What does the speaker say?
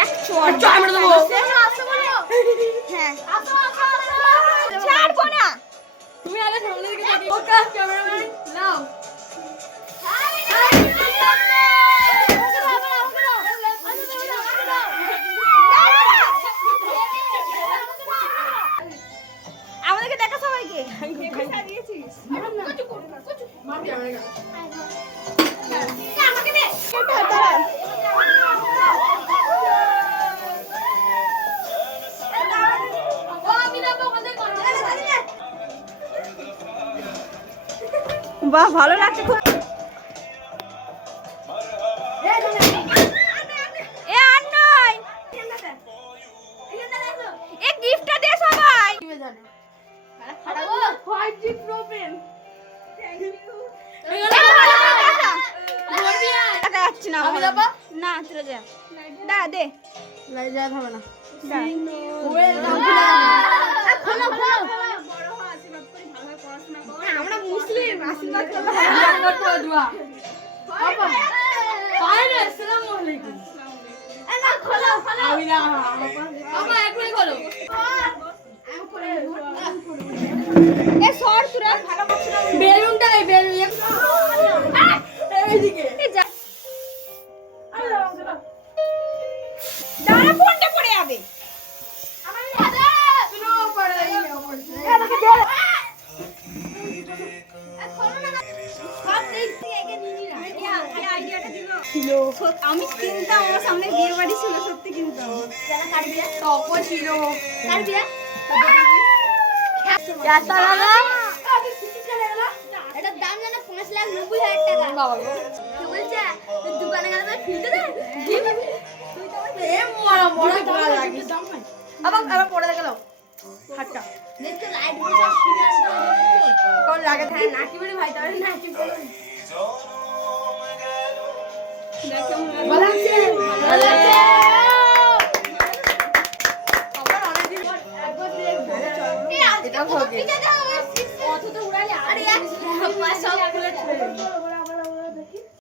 এক চড় মেরে দেবো। হ্যাঁ ছাড়বো না। তুমি আগে সামনে দিকে তাকিয়ে ফোকাস ক্যামেরাম্যান নাও। আমাদেরকে দেখা সবাইকে বাহ ভালো লাগছে খুব। গিফটটা দে সবাই। না চলে যা দা দে হবে না। আমরা মুসলিম আশীর্বাদ করবো। বেলুনটা ফোনটা পড়ে যাবে। আমি কিনতাম, আমার সামনে বিয়ে বাড়ি ছিল, সত্যি কিনতাম। ছিল এটার দাম জানো 5,90,000 টাকা। বাবা গো বলছে দোকানে গেলে তো ফিরতে দেয়। আবার পড়ে গেল হাতটা দেখো লাইট গুলো সিরিয়াসটা কোন লাগে থাকে নাকি বলি ভাই তাহলে নাকি বলি দেখো ভালো লাগছে ভালো লাগছে আবার অনেক দিন পর একবার এটা হবে অত তো উড়ালে আরে এক সব খুলে